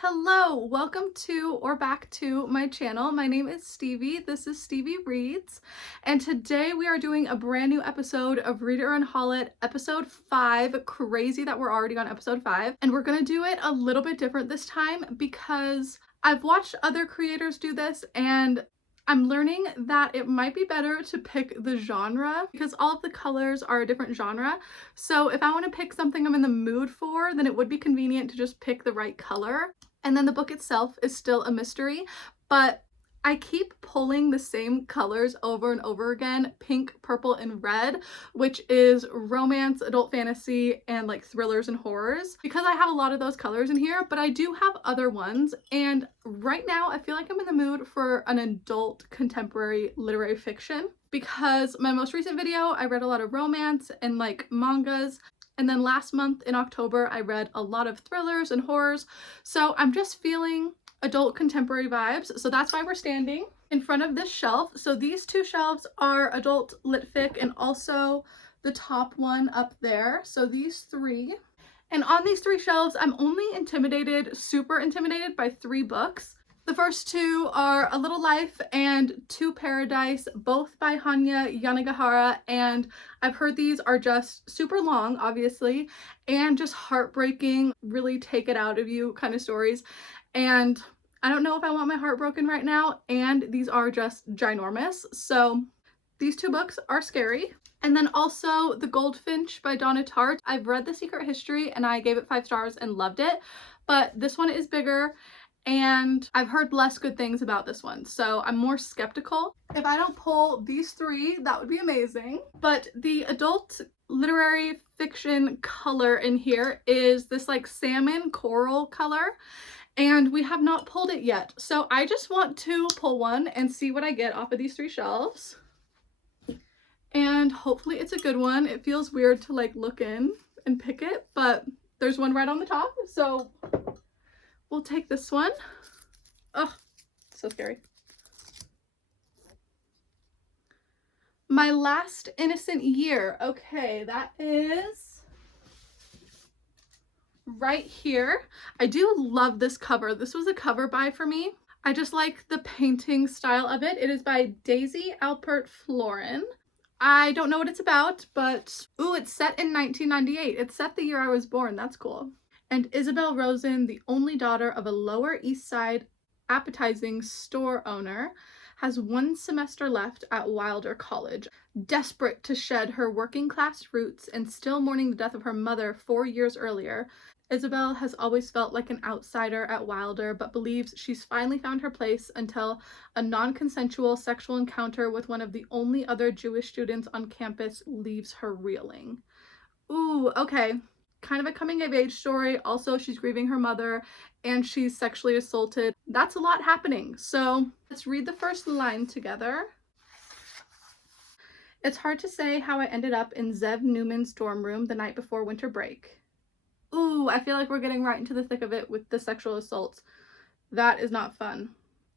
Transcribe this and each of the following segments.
Hello, welcome to or back to my channel. My name is Stevie. This is Stevie Reads, and today we are doing a brand new episode of Read It or Unhaul It, episode 5. Crazy that we're already on episode 5, and we're gonna do it a little bit different this time because I've watched other creators do this and I'm learning that it might be better to pick the genre because all of the colors are a different genre. So if I want to pick something I'm in the mood for, then it would be convenient to just pick the right color. And then the book itself is still a mystery, but I keep pulling the same colors over and over again, pink, purple, and red, which is romance, adult fantasy, and like thrillers and horrors, because I have a lot of those colors in here, but I do have other ones. And right now I feel like I'm in the mood for an adult contemporary literary fiction because my most recent video, I read a lot of romance and like mangas. And then last month in October, I read a lot of thrillers and horrors. So I'm just feeling adult contemporary vibes. So that's why we're standing in front of this shelf. So these two shelves are adult lit fic and also the top one up there. So these three. And on these three shelves, I'm only super intimidated by 3 books. The first 2 are A Little Life and To Paradise, both by Hanya Yanagihara, and I've heard these are just super long, obviously, and just heartbreaking, really take it out of you kind of stories. And I don't know if I want my heart broken right now, and these are just ginormous. So these 2 books are scary. And then also The Goldfinch by Donna Tartt. I've read The Secret History and I gave it 5 stars and loved it, but this one is bigger and I've heard less good things about this one, so I'm more skeptical. If I don't pull these 3, that would be amazing. But the adult literary fiction color in here is this like salmon coral color, and we have not pulled it yet. So I just want to pull one and see what I get off of these 3 shelves. And hopefully it's a good one. It feels weird to like look in and pick it, but there's one right on the top, so we'll take this one. Oh, so scary. My Last Innocent Year. Okay, that is right here. I do love this cover. This was a cover buy for me. I just like the painting style of it. It is by Daisy Alpert Florin. I don't know what it's about, but ooh, it's set in 1998. It's set the year I was born. That's cool. And Isabel Rosen, the only daughter of a Lower East Side appetizing store owner, has 1 semester left at Wilder College. Desperate to shed her working class roots and still mourning the death of her mother 4 years earlier, Isabel has always felt like an outsider at Wilder, but believes she's finally found her place until a non-consensual sexual encounter with one of the only other Jewish students on campus leaves her reeling. Ooh, okay. Kind of a coming of age story. Also, she's grieving her mother and she's sexually assaulted. That's a lot happening. So let's read the first line together. It's hard to say how I ended up in Zev Newman's dorm room the night before winter break. Ooh, I feel like we're getting right into the thick of it with the sexual assaults. That is not fun.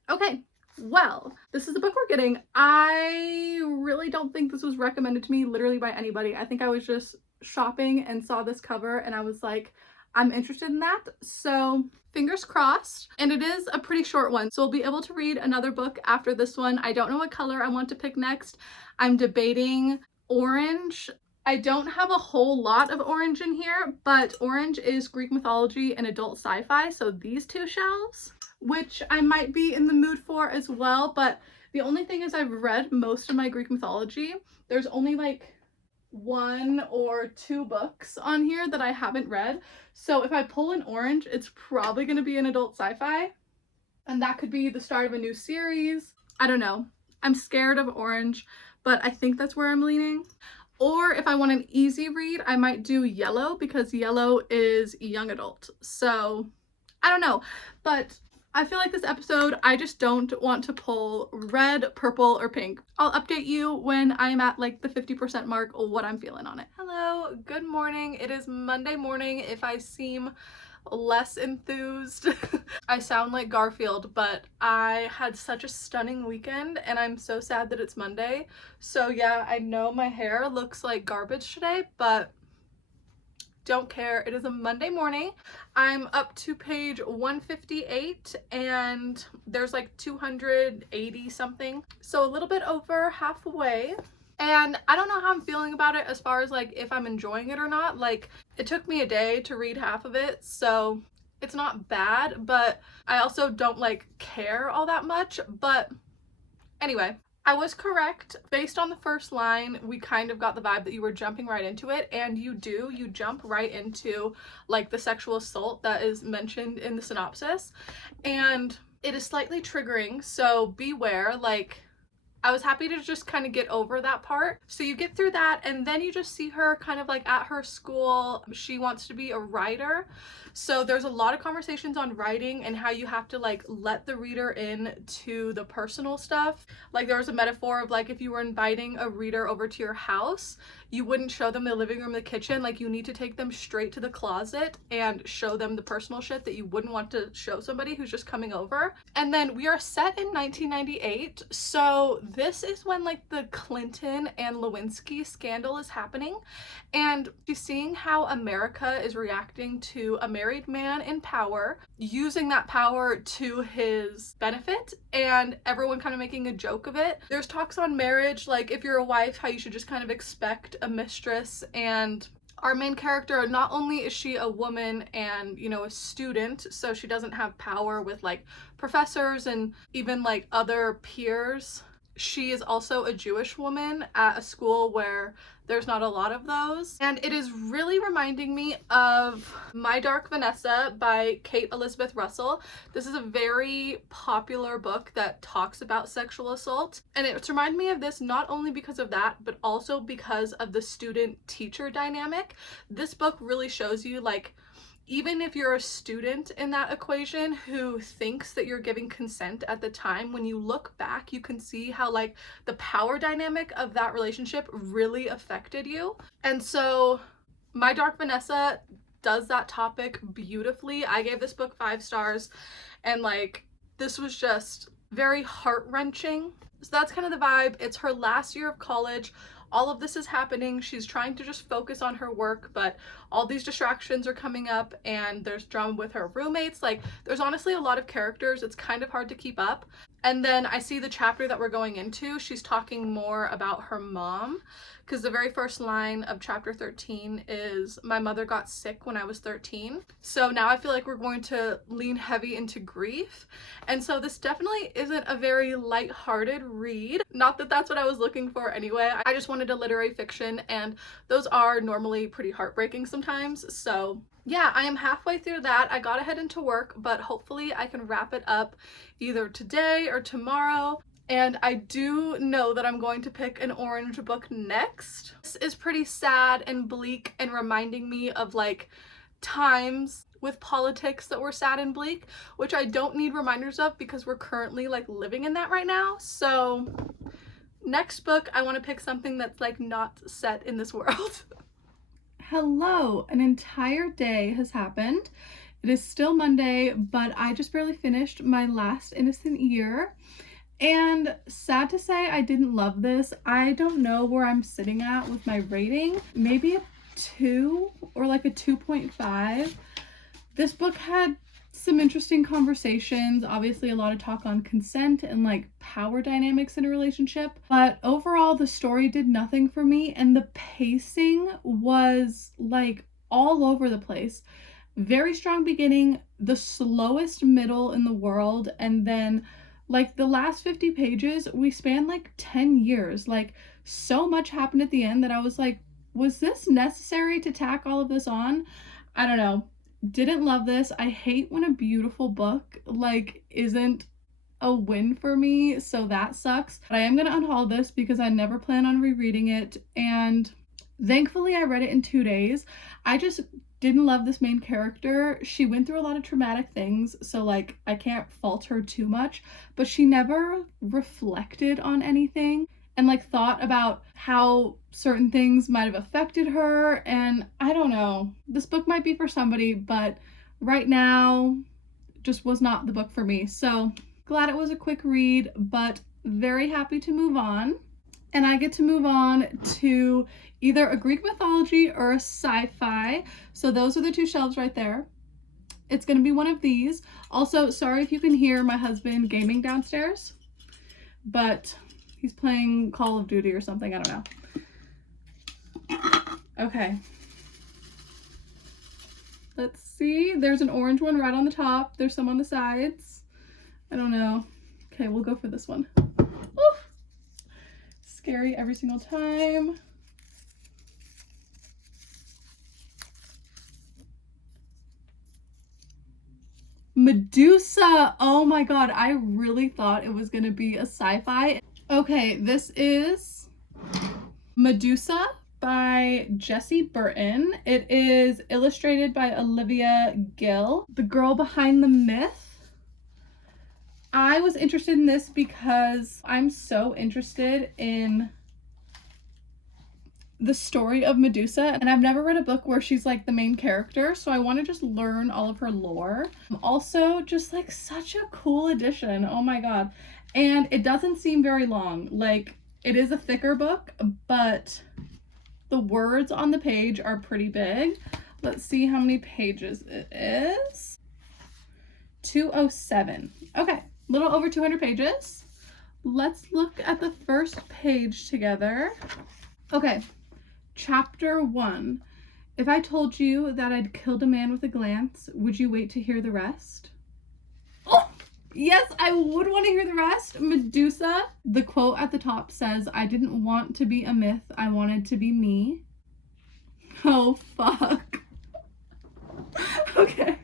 Okay, well, this is the book we're getting. I really don't think this was recommended to me literally by anybody. I think I was just shopping and saw this cover and I was like, I'm interested in that. So fingers crossed. And it is a pretty short one, so we'll be able to read another book after this one. I don't know what color I want to pick next. I'm debating orange. I don't have a whole lot of orange in here, but orange is Greek mythology and adult sci-fi, so these 2 shelves, which I might be in the mood for as well. But the only thing is I've read most of my Greek mythology. There's only like 1 or 2 books on here that I haven't read. So if I pull an orange, it's probably going to be an adult sci-fi. And that could be the start of a new series. I don't know. I'm scared of orange, but I think that's where I'm leaning. Or if I want an easy read, I might do yellow because yellow is young adult. So I don't know, but I feel like this episode, I just don't want to pull red, purple, or pink. I'll update you when I'm at like the 50% mark or what I'm feeling on it. Hello, good morning. It is Monday morning. If I seem less enthused, I sound like Garfield, but I had such a stunning weekend and I'm so sad that it's Monday. So yeah, I know my hair looks like garbage today, but don't care. It is a Monday morning. I'm up to page 158 and there's like 280 something. So a little bit over halfway. And I don't know how I'm feeling about it as far as like if I'm enjoying it or not. Like, it took me a day to read half of it, so it's not bad, but I also don't like care all that much. But anyway, I was correct. Based on the first line, we kind of got the vibe that you were jumping right into it, and you jump right into like the sexual assault that is mentioned in the synopsis, and it is slightly triggering, so beware. Like, I was happy to just kind of get over that part. So you get through that, and then you just see her kind of like at her school. She wants to be a writer. So there's a lot of conversations on writing and how you have to like let the reader in to the personal stuff. Like, there was a metaphor of like if you were inviting a reader over to your house, you wouldn't show them the living room, the kitchen. Like, you need to take them straight to the closet and show them the personal shit that you wouldn't want to show somebody who's just coming over. And then we are set in 1998. So this is when like the Clinton and Lewinsky scandal is happening. And she's seeing how America is reacting to a married man in power, using that power to his benefit, and everyone kind of making a joke of it. There's talks on marriage, like if you're a wife, how you should just kind of expect a mistress. And our main character, not only is she a woman and, you know, a student, so she doesn't have power with like professors and even like other peers, she is also a Jewish woman at a school where there's not a lot of those. And it is really reminding me of My Dark Vanessa by Kate Elizabeth Russell. This is a very popular book that talks about sexual assault. And it's reminded me of this not only because of that, but also because of the student-teacher dynamic. This book really shows you, like, even if you're a student in that equation who thinks that you're giving consent at the time, when you look back, you can see how like the power dynamic of that relationship really affected you. And so My Dark Vanessa does that topic beautifully. I gave this book 5 stars, and like, this was just very heart-wrenching. So that's kind of the vibe. It's her last year of college. All of this is happening. She's trying to just focus on her work, but all these distractions are coming up, and there's drama with her roommates. Like, there's honestly a lot of characters. It's kind of hard to keep up. And then I see the chapter that we're going into, she's talking more about her mom, because the very first line of chapter 13 is, "My mother got sick when I was 13." So now I feel like we're going to lean heavy into grief. And so this definitely isn't a very lighthearted read. Not that that's what I was looking for anyway. I just wanted a literary fiction, and those are normally pretty heartbreaking sometimes. So yeah, I am halfway through that. I gotta head into work, but hopefully I can wrap it up either today or tomorrow. And I do know that I'm going to pick an orange book next. This is pretty sad and bleak and reminding me of like times with politics that were sad and bleak, which I don't need reminders of because we're currently like living in that right now. So next book, I want to pick something that's like not set in this world. Hello, an entire day has happened. It is still Monday, but I just barely finished my last Innocent Year. And sad to say, I didn't love this. I don't know where I'm sitting at with my rating. Maybe a 2 or like a 2.5. This book had some interesting conversations, obviously a lot of talk on consent and like power dynamics in a relationship, but overall the story did nothing for me, and the pacing was like all over the place. Very strong beginning, the slowest middle in the world, and then like the last 50 pages, we span like 10 years. Like, so much happened at the end that I was like, was this necessary to tack all of this on? I don't know. Didn't love this. I hate when a beautiful book like isn't a win for me, so that sucks. But I am gonna unhaul this because I never plan on rereading it, and thankfully I read it in 2 days. I just didn't love this main character. She went through a lot of traumatic things, so like I can't fault her too much, but she never reflected on anything and like thought about how certain things might have affected her. And I don't know, this book might be for somebody, but right now just was not the book for me. So glad it was a quick read, but very happy to move on. and I get to move on to either a Greek mythology or a sci-fi. So those are the two shelves right there. It's going to be one of these. Also, sorry if you can hear my husband gaming downstairs, but he's playing Call of Duty or something. I don't know. Okay. Let's see. There's an orange one right on the top. There's some on the sides. I don't know. Okay, we'll go for this one. Ooh. Scary every single time. Medusa. Oh my god, I really thought it was going to be a sci-fi. Okay, this is Medusa by Jessie Burton. It is illustrated by Olivia Gill, the girl behind the myth. I was interested in this because I'm so interested in the story of Medusa, and I've never read a book where she's like the main character, so I want to just learn all of her lore. Also, just like such a cool edition. Oh my god. And it doesn't seem very long. Like, it is a thicker book, but the words on the page are pretty big. Let's see how many pages it is. 207. Okay, a little over 200 pages. Let's look at the first page together. Okay, chapter 1. If I told you that I'd killed a man with a glance, would you wait to hear the rest? Oh, yes, I would want to hear the rest. Medusa. The quote at the top says, I didn't want to be a myth, I wanted to be me. Oh, fuck. Okay.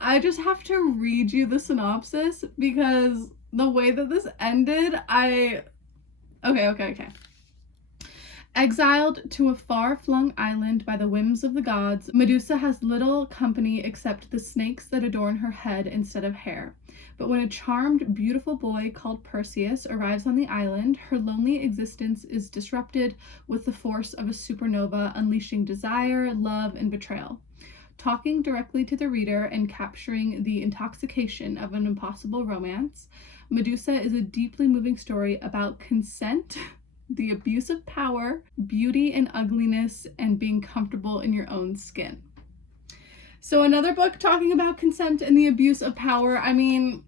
I just have to read you the synopsis because the way that this ended, Okay. Exiled to a far-flung island by the whims of the gods, Medusa has little company except the snakes that adorn her head instead of hair. But when a charmed, beautiful boy called Perseus arrives on the island, her lonely existence is disrupted with the force of a supernova, unleashing desire, love, and betrayal. Talking directly to the reader and capturing the intoxication of an impossible romance, Medusa is a deeply moving story about consent, the abuse of power, beauty and ugliness, and being comfortable in your own skin. So another book talking about consent and the abuse of power. I mean,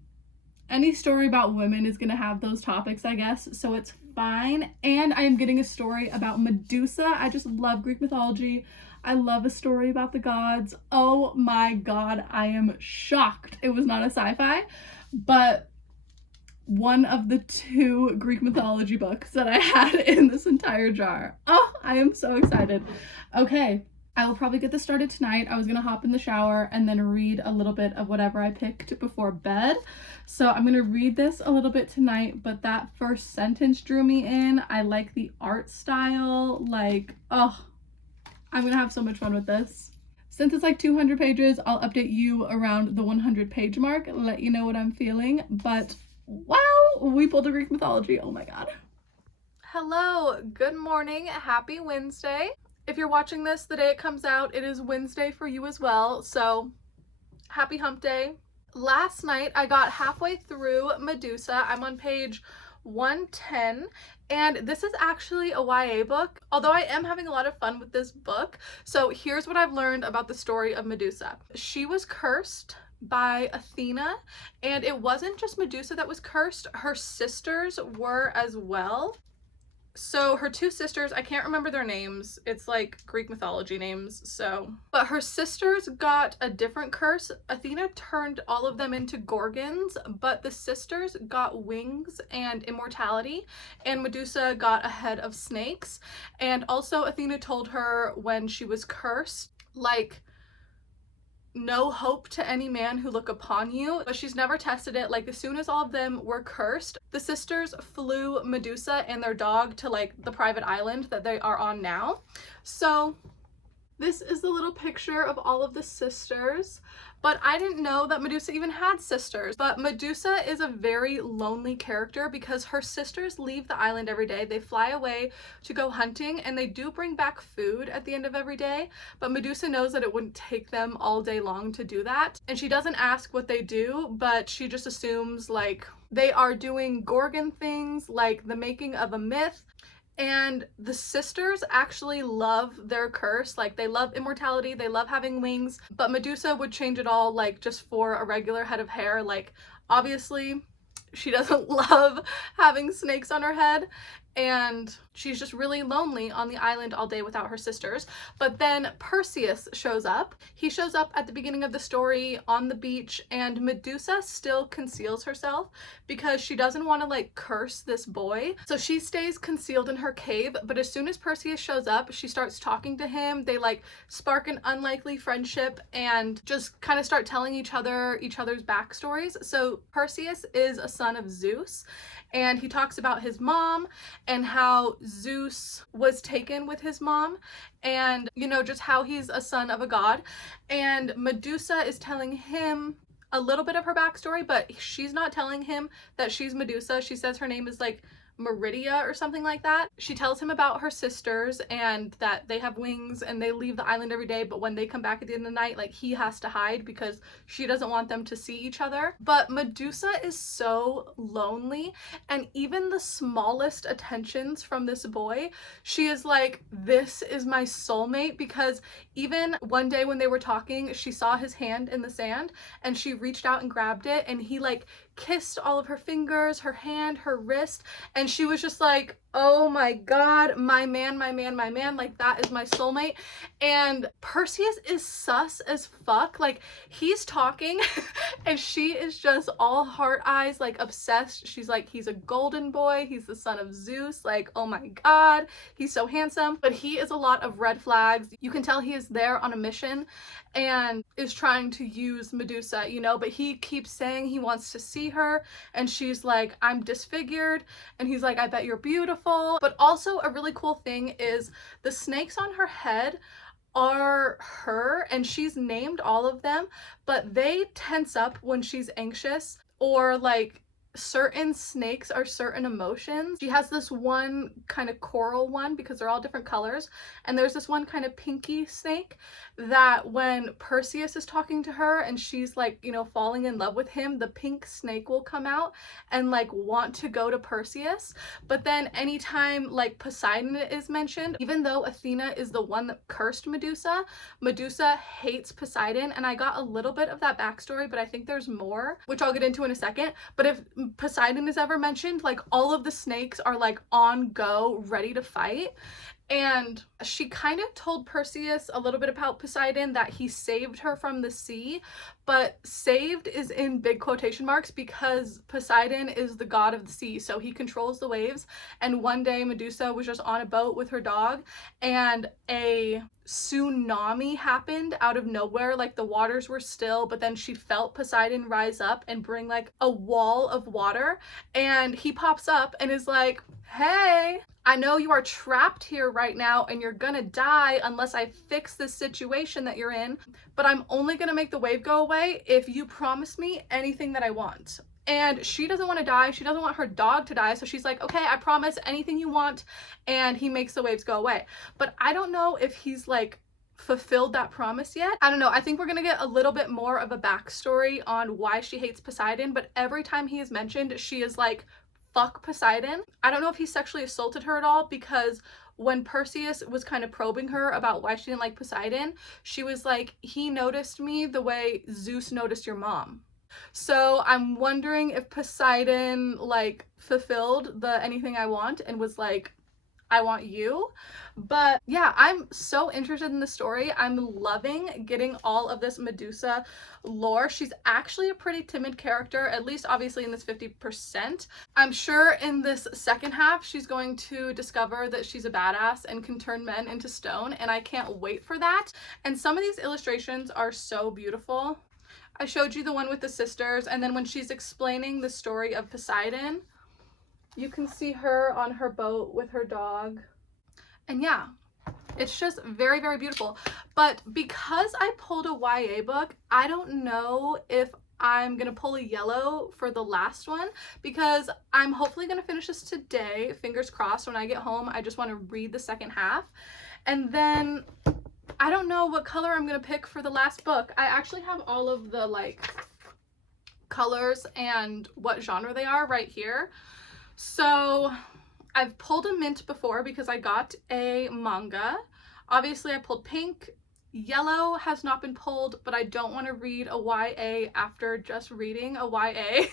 any story about women is going to have those topics, I guess, so it's fine. And I am getting a story about Medusa. I just love Greek mythology. I love a story about the gods. Oh my god, I am shocked it was not a sci-fi, but one of the 2 Greek mythology books that I had in this entire jar. Oh, I am so excited. Okay, I will probably get this started tonight. I was gonna hop in the shower and then read a little bit of whatever I picked before bed. So I'm gonna read this a little bit tonight, but that first sentence drew me in. I like the art style. Like, oh, I'm gonna have so much fun with this. Since it's like 200 pages, I'll update you around the 100 page mark, let you know what I'm feeling, but wow, we pulled a Greek mythology. Oh my god. Hello, good morning, happy Wednesday. If you're watching this the day it comes out, it is Wednesday for you as well, so happy hump day. Last night I got halfway through Medusa. I'm on page 110, and this is actually a YA book, although I am having a lot of fun with this book. So here's what I've learned about the story of Medusa. She was cursed by Athena, and it wasn't just Medusa that was cursed, her sisters were as well. So her 2 sisters, I can't remember their names, it's like Greek mythology names, so. But her sisters got a different curse. Athena turned all of them into gorgons, but the sisters got wings and immortality, and Medusa got a head of snakes. And also Athena told her when she was cursed, like, no hope to any man who look upon you, but she's never tested it. Like, as soon as all of them were cursed, the sisters flew Medusa and their dog to like the private island that they are on now. So This is the little picture of all of the sisters, but I didn't know that Medusa even had sisters. But Medusa is a very lonely character because her sisters leave the island every day. They fly away to go hunting, and they do bring back food at the end of every day, but Medusa knows that it wouldn't take them all day long to do that. And she doesn't ask what they do, but she just assumes like they are doing Gorgon things, like the making of a myth. And the sisters actually love their curse. Like, they love immortality, they love having wings, but Medusa would change it all, like, just for a regular head of hair. Like, obviously she doesn't love having snakes on her head, and she's just really lonely on the island all day without her sisters. But then Perseus shows up. He shows up at the beginning of the story on the beach, and Medusa still conceals herself because she doesn't want to like curse this boy. So she stays concealed in her cave, but as soon as Perseus shows up, she starts talking to him. They like spark an unlikely friendship and just kind of start telling each other's backstories. So Perseus is a son of Zeus, and he talks about his mom and how Zeus was taken with his mom, and you know, just how he's a son of a god. And Medusa is telling him a little bit of her backstory, but she's not telling him that she's Medusa. She says her name is like Meridia or something like that. She tells him about her sisters and that they have wings and they leave the island every day, but when they come back at the end of the night, like, he has to hide because she doesn't want them to see each other. But Medusa is so lonely, and even the smallest attentions from this boy, she is like, this is my soulmate. Because even one day when they were talking, she saw his hand in the sand and she reached out and grabbed it, and he like kissed all of her fingers, her hand, her wrist, and she was just like, oh my god, my man, my man, my man, like, that is my soulmate. And Perseus is sus as fuck. Like, he's talking and she is just all heart eyes, like obsessed. She's like, he's a golden boy, he's the son of Zeus, like, oh my god, he's so handsome. But he is a lot of red flags. You can tell he is there on a mission and is trying to use Medusa, you know, but he keeps saying he wants to see her, and she's like, I'm disfigured, and he's like, I bet you're beautiful. But also a really cool thing is the snakes on her head are her, and she's named all of them, but they tense up when she's anxious, or like certain snakes are certain emotions. She has this one kind of coral one because they're all different colors, and there's this one kind of pinky snake that when Perseus is talking to her and she's like, you know, falling in love with him, the pink snake will come out and like want to go to Perseus. But then anytime like Poseidon is mentioned, even though Athena is the one that cursed Medusa, Medusa hates Poseidon. And I got a little bit of that backstory, but I think there's more, which I'll get into in a second. But if Poseidon is ever mentioned, like, all of the snakes are like on go, ready to fight. And she kind of told Perseus a little bit about Poseidon, that he saved her from the sea, but saved is in big quotation marks because Poseidon is the god of the sea, so he controls the waves. And one day Medusa was just on a boat with her dog, and a tsunami happened out of nowhere. Like, the waters were still, but then she felt Poseidon rise up and bring like a wall of water, and he pops up and is like, hey, I know you are trapped here right now and you're gonna die unless I fix this situation that you're in, but I'm only gonna make the wave go away if you promise me anything that I want. And she doesn't want to die. She doesn't want her dog to die. So she's like, okay, I promise anything you want. And he makes the waves go away. But I don't know if he's like fulfilled that promise yet. I don't know. I think we're gonna get a little bit more of a backstory on why she hates Poseidon, but every time he is mentioned, she is like, fuck Poseidon. I don't know if he sexually assaulted her at all, because when Perseus was kind of probing her about why she didn't like Poseidon, she was like, he noticed me the way Zeus noticed your mom. So I'm wondering if Poseidon like fulfilled the anything I want and was like, I want you. But yeah, I'm so interested in the story. I'm loving getting all of this Medusa lore. She's actually a pretty timid character, at least obviously in this 50%. I'm sure in this second half she's going to discover that she's a badass and can turn men into stone, and I can't wait for that. And some of these illustrations are so beautiful. I showed you the one with the sisters, and then when she's explaining the story of Poseidon, you can see her on her boat with her dog. And yeah, It's just very, very beautiful. But because I pulled a YA book, I don't know if I'm gonna pull a yellow for the last one, because I'm hopefully gonna finish this today, fingers crossed. When I get home, I just want to read the second half, and then I don't know what color I'm gonna pick for the last book. I actually have all of the like colors and what genre they are right here. So I've pulled a mint before because I got a manga. Obviously I pulled pink. Yellow has not been pulled, but I don't want to read a YA after just reading a YA.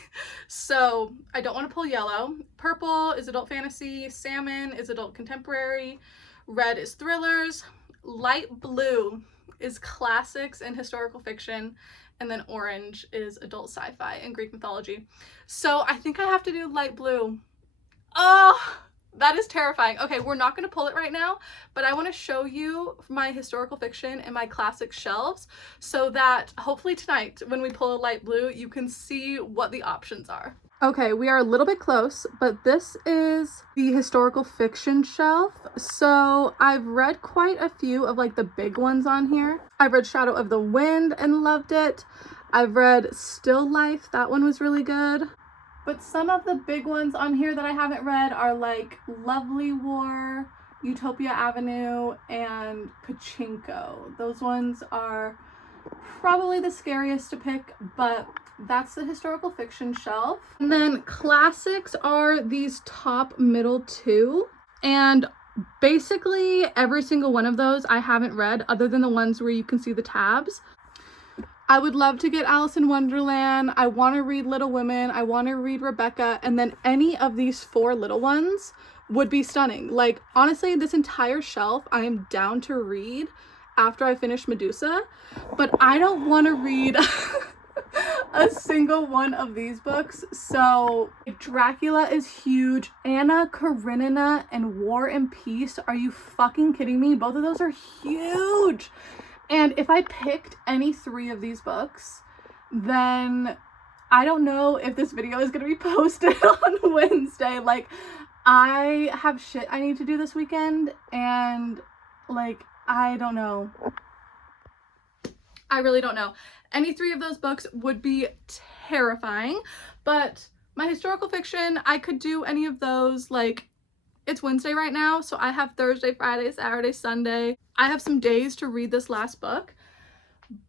So I don't want to pull yellow. Purple is adult fantasy. Salmon is adult contemporary. Red is thrillers. Light blue is classics and historical fiction. And then orange is adult sci-fi and Greek mythology. So I think I have to do light blue. Oh, that is terrifying. Okay, we're not going to pull it right now, but I want to show you my historical fiction and my classic shelves so that hopefully tonight when we pull a light blue, you can see what the options are. Okay, we are a little bit close, but this is the historical fiction shelf. So I've read quite a few of like the big ones on here. I've read Shadow of the Wind and loved it. I've read Still Life. That one was really good. But some of the big ones on here that I haven't read are like Lovely War, Utopia Avenue, and Pachinko. Those ones are probably the scariest to pick, but that's the historical fiction shelf. And then classics are these top middle two. And basically every single one of those I haven't read, other than the ones where you can see the tabs. I would love to get Alice in Wonderland. I want to read Little Women. I want to read Rebecca. And then any of these four little ones would be stunning. Like, honestly, this entire shelf I am down to read after I finish Medusa. But I don't want to read a single one of these books. So Dracula is huge. Anna Karenina and War and Peace. Are you fucking kidding me? Both of those are huge. And if I picked any three of these books, then I don't know if this video is going to be posted on Wednesday. Like, I have shit I need to do this weekend, and like, I don't know. I really don't know. Any three of those books would be terrifying, but my historical fiction, I could do any of those. Like, it's Wednesday right now, so I have Thursday, Friday, Saturday, Sunday. I have some days to read this last book,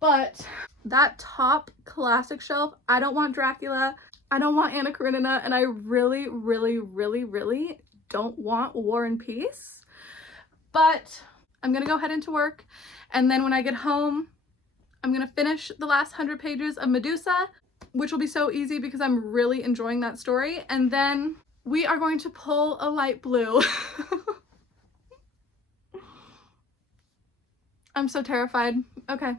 but that top classic shelf, I don't want Dracula, I don't want Anna Karenina, and I really, really, really, really don't want War and Peace. But I'm gonna go head into work, and then when I get home, I'm gonna finish the last 100 pages of Medusa, which will be so easy because I'm really enjoying that story, and then we are going to pull a light blue. I'm so terrified. Okay.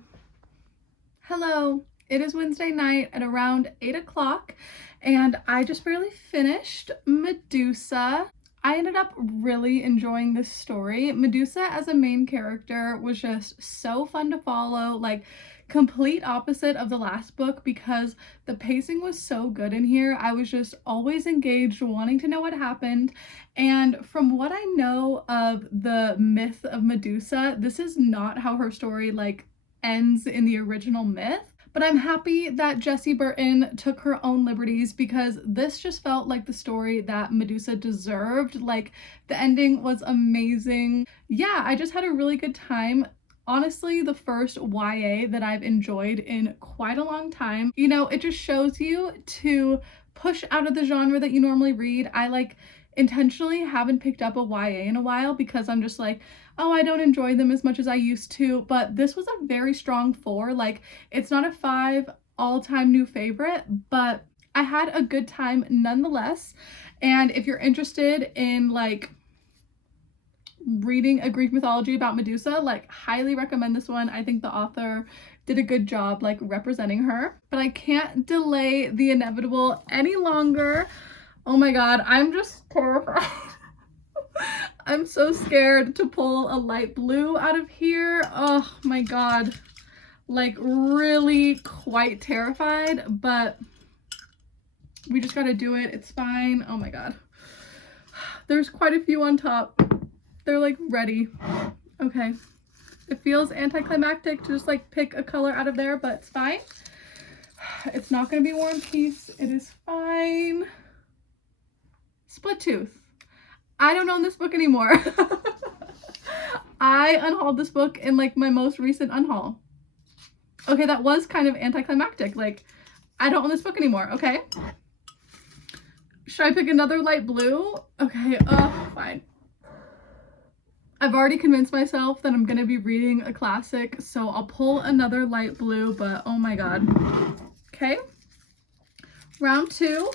Hello. It is Wednesday night at around 8 o'clock, and I just barely finished Medusa. I ended up really enjoying this story. Medusa as a main character was just so fun to follow, like complete opposite of the last book because the pacing was so good in here. I was just always engaged, wanting to know what happened. And from what I know of the myth of Medusa, this is not how her story like ends in the original myth. But I'm happy that Jessie Burton took her own liberties because this just felt like the story that Medusa deserved. Like, the ending was amazing. Yeah, I just had a really good time. Honestly, the first YA that I've enjoyed in quite a long time. You know, it just shows you to push out of the genre that you normally read. I like intentionally haven't picked up a YA in a while because I'm just like, oh, I don't enjoy them as much as I used to, but this was a very strong 4. Like, it's not a 5 all-time new favorite, but I had a good time nonetheless. And if you're interested in like reading a Greek mythology about Medusa, like, highly recommend this one. I think the author did a good job like representing her, but I can't delay the inevitable any longer. Oh my god, I'm just terrified. I'm so scared to pull a light blue out of here. Oh my god. Like, really quite terrified, but we just gotta do it. It's fine. Oh my god. There's quite a few on top. They're like ready. Okay. It feels anticlimactic to just like pick a color out of there, but it's fine. It's not going to be War and Peace. It is fine. Split Tooth. I don't own this book anymore. I unhauled this book in like my most recent unhaul. Okay, that was kind of anticlimactic. Like, I don't own this book anymore. Okay. Should I pick another light blue? Okay, fine. I've already convinced myself that I'm going to be reading a classic, so I'll pull another light blue, but oh my god. Okay. Round 2.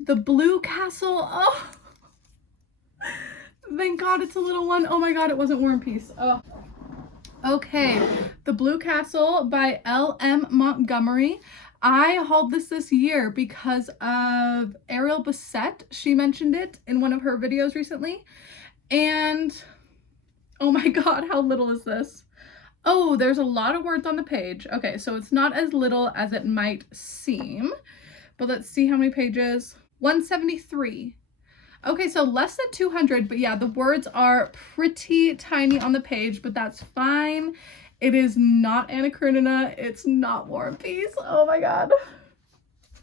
The Blue Castle. Oh, thank god it's a little one. Oh my god, it wasn't War and Peace. Oh. Okay, The Blue Castle by L.M. Montgomery. I hauled this year because of Ariel Bassett. She mentioned it in one of her videos recently. And oh my god, how little is this? Oh, there's a lot of words on the page. Okay, so it's not as little as it might seem. But let's see how many pages. 173. Okay, so less than 200, but yeah, the words are pretty tiny on the page, but that's fine. It is not Anna Karenina. It's not War and Peace. Oh my god.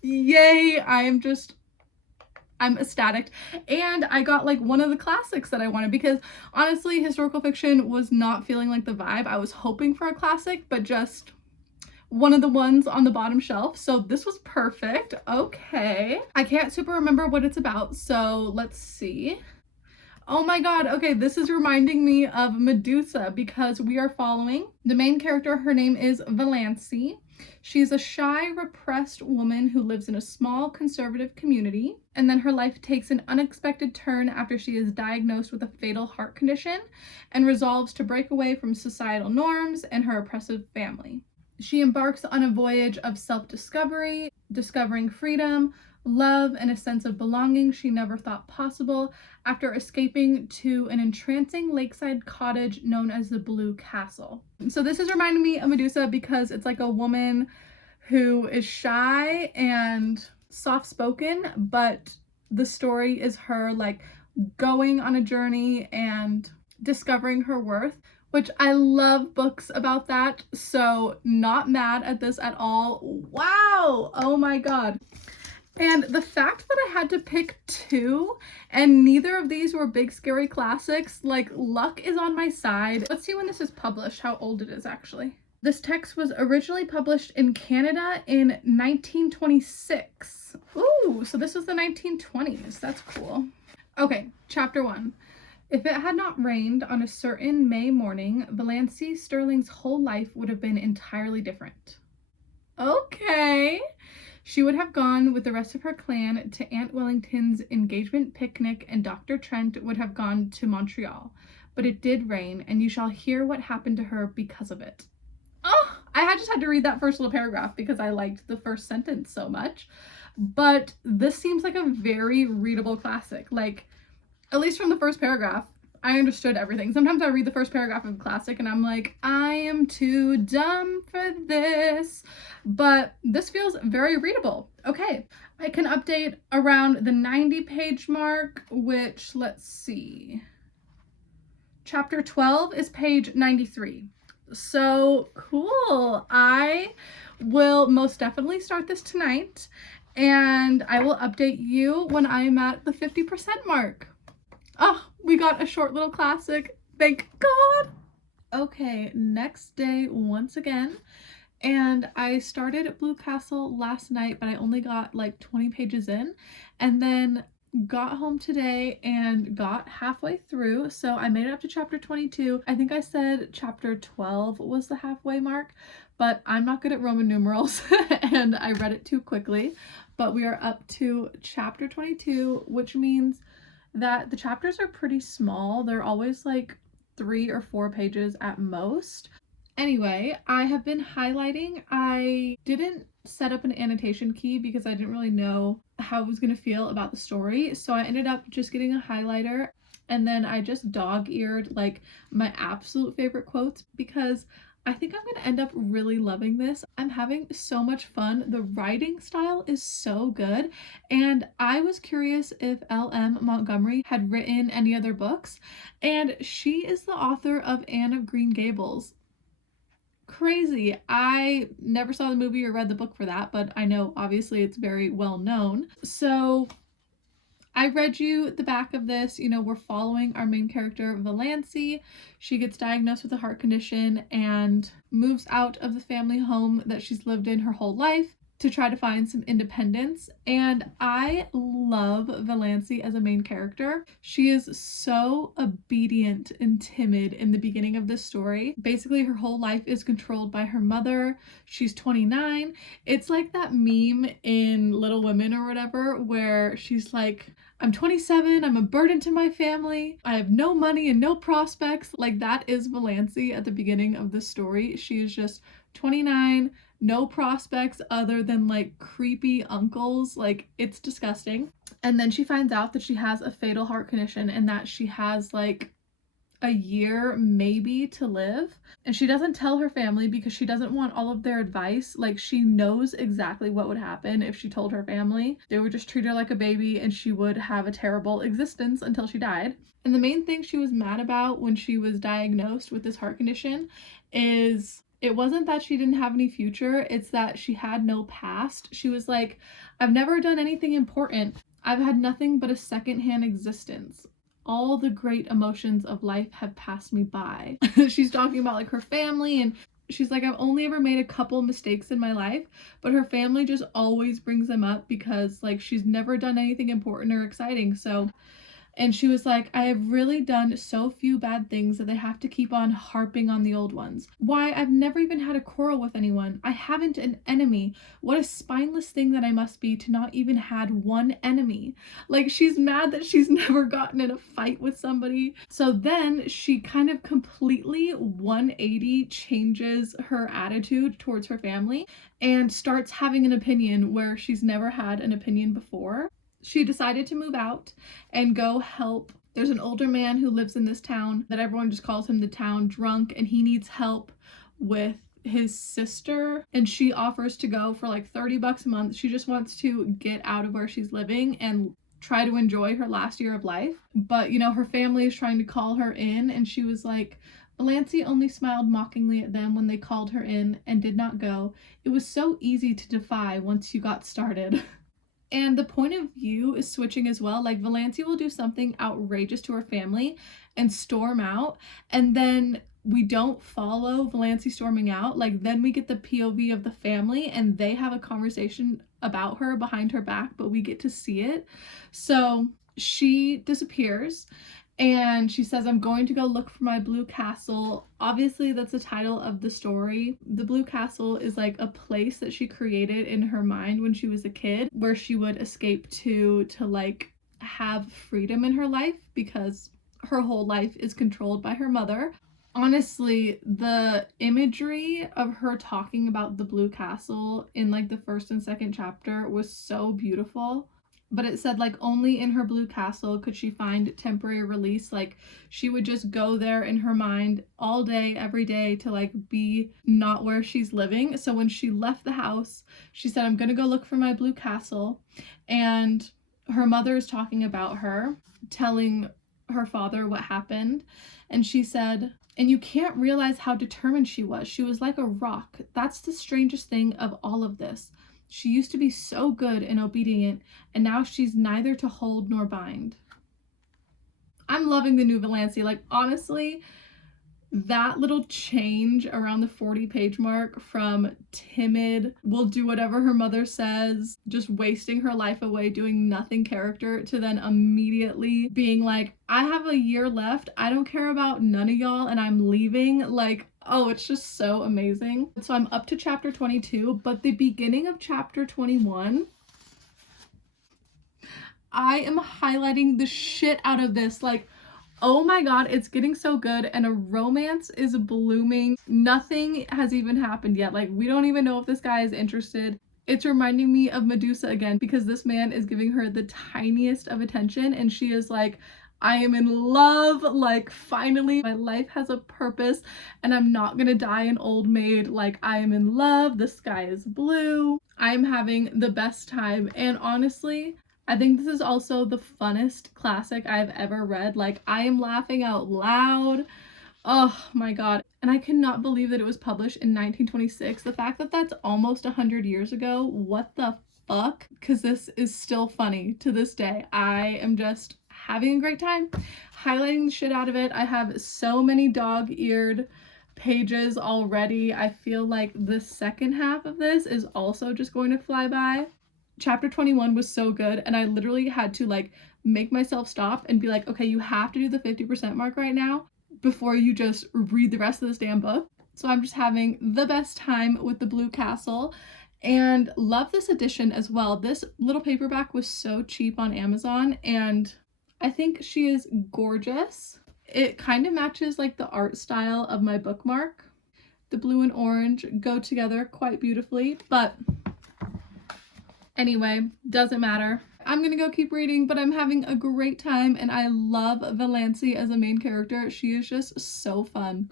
Yay, I'm ecstatic. And I got like one of the classics that I wanted because honestly, historical fiction was not feeling like the vibe. I was hoping for a classic, but just one of the ones on the bottom shelf. So this was perfect. Okay. I can't super remember what it's about, so let's see. Oh my god, okay, this is reminding me of Medusa because we are following the main character. Her name is Valancy. She's a shy, repressed woman who lives in a small conservative community, and then her life takes an unexpected turn after she is diagnosed with a fatal heart condition and resolves to break away from societal norms and her oppressive family. She embarks on a voyage of self-discovery, discovering freedom, love, and a sense of belonging she never thought possible after escaping to an entrancing lakeside cottage known as the Blue Castle. So this is reminding me of Medusa because it's like a woman who is shy and soft-spoken, but the story is her like going on a journey and discovering her worth, which I love books about that, so not mad at this at all. Wow! Oh my god. And the fact that I had to pick 2 and neither of these were big scary classics, like luck is on my side. Let's see when this is published, how old it is actually. This text was originally published in Canada in 1926. Ooh, so this was the 1920s. That's cool. Okay, chapter 1. If it had not rained on a certain May morning, Valancy Sterling's whole life would have been entirely different. Okay. She would have gone with the rest of her clan to Aunt Wellington's engagement picnic, and Dr. Trent would have gone to Montreal. But it did rain, and you shall hear what happened to her because of it. Oh, I just had to read that first little paragraph because I liked the first sentence so much. But this seems like a very readable classic. Like, at least from the first paragraph, I understood everything. Sometimes I read the first paragraph of a classic and I'm like, I am too dumb for this. But this feels very readable. Okay, I can update around the 90-page mark, which, let's see. Chapter 12 is page 93. So cool. I will most definitely start this tonight, and I will update you when I'm at the 50% mark. Oh, we got a short little classic. Thank God. Okay, next day once again. And I started Blue Castle last night, but I only got like 20 pages in. And then got home today and got halfway through. So I made it up to chapter 22. I think I said chapter 12 was the halfway mark, but I'm not good at Roman numerals and I read it too quickly. But we are up to chapter 22, which means that the chapters are pretty small. They're always like 3 or 4 pages at most. Anyway, I have been highlighting. I didn't set up an annotation key because I didn't really know how I was going to feel about the story. So I ended up just getting a highlighter, and then I just dog-eared like my absolute favorite quotes because I think I'm gonna end up really loving this. I'm having so much fun. The writing style is so good, and I was curious if L.M. Montgomery had written any other books, and she is the author of Anne of Green Gables. Crazy. I never saw the movie or read the book for that, but I know obviously it's very well known. So I read you the back of this. You know, we're following our main character, Valancy. She gets diagnosed with a heart condition and moves out of the family home that she's lived in her whole life to try to find some independence. And I love Valancy as a main character. She is so obedient and timid in the beginning of this story. Basically, her whole life is controlled by her mother. She's 29. It's like that meme in Little Women or whatever, where she's like, I'm 27, I'm a burden to my family, I have no money and no prospects. Like, that is Valancy at the beginning of the story. She is just 29, no prospects other than like creepy uncles. Like, it's disgusting. And then she finds out that she has a fatal heart condition and that she has like a year maybe to live. And she doesn't tell her family because she doesn't want all of their advice. Like, she knows exactly what would happen if she told her family. They would just treat her like a baby and she would have a terrible existence until she died. And the main thing she was mad about when she was diagnosed with this heart condition is it wasn't that she didn't have any future, it's that she had no past. She was like, I've never done anything important. I've had nothing but a secondhand existence. All the great emotions of life have passed me by. She's talking about like her family, and she's like, I've only ever made a couple mistakes in my life, but her family just always brings them up because like she's never done anything important or exciting. So, and she was like, I have really done so few bad things that they have to keep on harping on the old ones. Why, I've never even had a quarrel with anyone. I haven't an enemy. What a spineless thing that I must be to not even had one enemy. Like, she's mad that she's never gotten in a fight with somebody. So then she kind of completely 180 changes her attitude towards her family and starts having an opinion where she's never had an opinion before. She decided to move out and go help. There's an older man who lives in this town that everyone just calls him the town drunk, and he needs help with his sister, and she offers to go for like $30 a month. She just wants to get out of where she's living and try to enjoy her last year of life. But you know, her family is trying to call her in, and she was like, Valancy only smiled mockingly at them when they called her in and did not go. It was so easy to defy once you got started. And the point of view is switching as well. Like, Valancy will do something outrageous to her family and storm out, and then we don't follow Valancy storming out. Like, then we get the POV of the family and they have a conversation about her behind her back, but we get to see it. So she disappears and she says, I'm going to go look for my blue castle. Obviously, that's the title of the story. The blue castle is like a place that she created in her mind when she was a kid, where she would escape to like have freedom in her life because her whole life is controlled by her mother. Honestly, the imagery of her talking about the blue castle in like the first and second chapter was so beautiful. But it said like only in her blue castle could she find temporary release. Like, she would just go there in her mind all day, every day, to like be not where she's living. So when she left the house, she said, I'm gonna go look for my blue castle. And her mother is talking about her, telling her father what happened. And she said, and you can't realize how determined she was. She was like a rock. That's the strangest thing of all of this. She used to be so good and obedient, and now she's neither to hold nor bind. I'm loving the new Valancy. Like, honestly, that little change around the 40-page mark from timid, will do whatever her mother says, just wasting her life away doing nothing character, to then immediately being like, I have a year left, I don't care about none of y'all, and I'm leaving. Like, oh, it's just so amazing. So I'm up to chapter 22, but the beginning of chapter 21, I am highlighting the shit out of this. Like, oh my god, it's getting so good, and a romance is blooming. Nothing has even happened yet. Like, we don't even know if this guy is interested. It's reminding me of Medusa again, because this man is giving her the tiniest of attention, and she is like, I am in love. Like, finally, my life has a purpose and I'm not gonna die an old maid. Like, I am in love. The sky is blue. I'm having the best time. And honestly, I think this is also the funnest classic I've ever read. Like, I am laughing out loud. Oh my god. And I cannot believe that it was published in 1926. The fact that that's almost 100 years ago, what the fuck? Because this is still funny to this day. I am just having a great time, highlighting the shit out of it. I have so many dog-eared pages already. I feel like the second half of this is also just going to fly by. Chapter 21 was so good, and I literally had to like make myself stop and be like, okay, you have to do the 50% mark right now before you just read the rest of this damn book. So I'm just having the best time with the Blue Castle and love this edition as well. This little paperback was so cheap on Amazon and I think she is gorgeous. It kind of matches like the art style of my bookmark. The blue and orange go together quite beautifully, but anyway, doesn't matter. I'm gonna go keep reading, but I'm having a great time and I love Valancy as a main character. She is just so fun.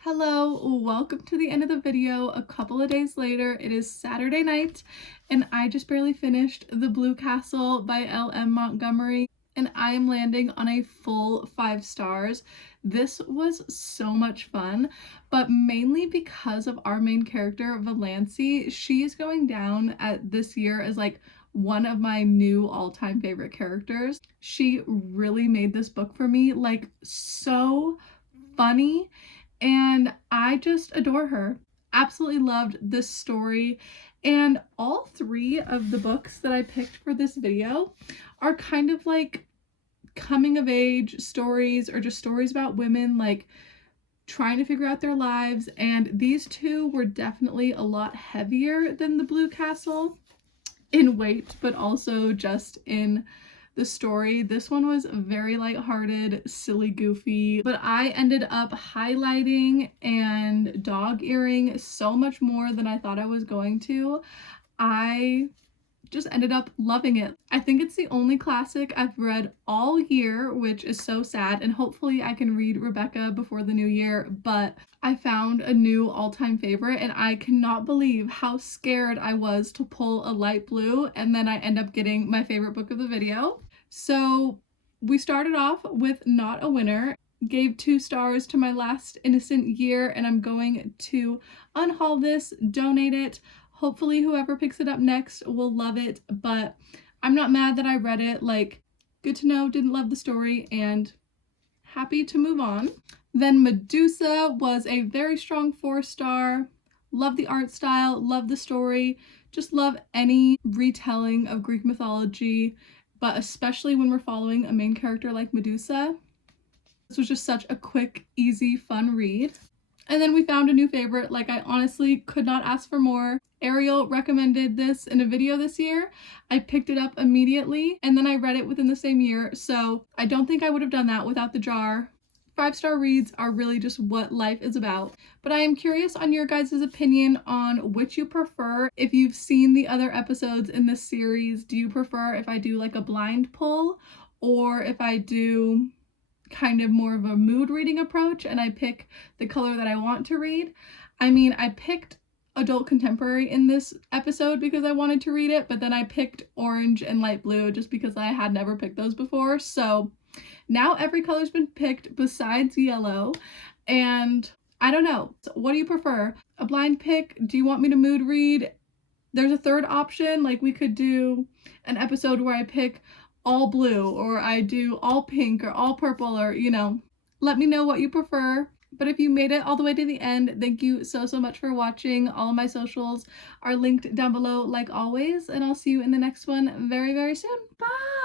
Hello, welcome to the end of the video. A couple of days later, it is Saturday night and I just barely finished The Blue Castle by L.M. Montgomery and I am landing on a full 5 stars. This was so much fun, but mainly because of our main character, Valancy. She's going down at this year as like one of my new all-time favorite characters. She really made this book for me, like so funny, and I just adore her. Absolutely loved this story, and all 3 of the books that I picked for this video are kind of like coming of age stories or just stories about women like trying to figure out their lives, and these 2 were definitely a lot heavier than the Blue Castle in weight, but also just in the story. This one was very lighthearted, silly, goofy, but I ended up highlighting and dog-earing so much more than I thought I was going to. I just ended up loving it. I think it's the only classic I've read all year, which is so sad, and hopefully I can read Rebecca before the new year, but I found a new all-time favorite and I cannot believe how scared I was to pull a light blue and then I end up getting my favorite book of the video. So we started off with Not a Winner, gave 2 stars to My Last Innocent Year, and I'm going to unhaul this, donate it. Hopefully whoever picks it up next will love it, but I'm not mad that I read it. Like, good to know, didn't love the story, and happy to move on. Then Medusa was a very strong 4-star. Love the art style, love the story, just love any retelling of Greek mythology, but especially when we're following a main character like Medusa. This was just such a quick, easy, fun read. And then we found a new favorite. Like, I honestly could not ask for more. Ariel recommended this in a video this year. I picked it up immediately and then I read it within the same year, so I don't think I would have done that without the jar. 5-star reads are really just what life is about. But I am curious on your guys' opinion on which you prefer. If you've seen the other episodes in this series, do you prefer if I do like a blind pull or if I do kind of more of a mood reading approach and I pick the color that I want to read? I mean, I picked adult contemporary in this episode because I wanted to read it, but then I picked orange and light blue just because I had never picked those before. So now every color's been picked besides yellow, and I don't know. So what do you prefer? A blind pick? Do you want me to mood read? There's a third option, like we could do an episode where I pick all blue or I do all pink or all purple, or you know, let me know what you prefer. But if you made it all the way to the end, thank you so much for watching. All of my socials are linked down below like always, and I'll see you in the next one very soon. Bye!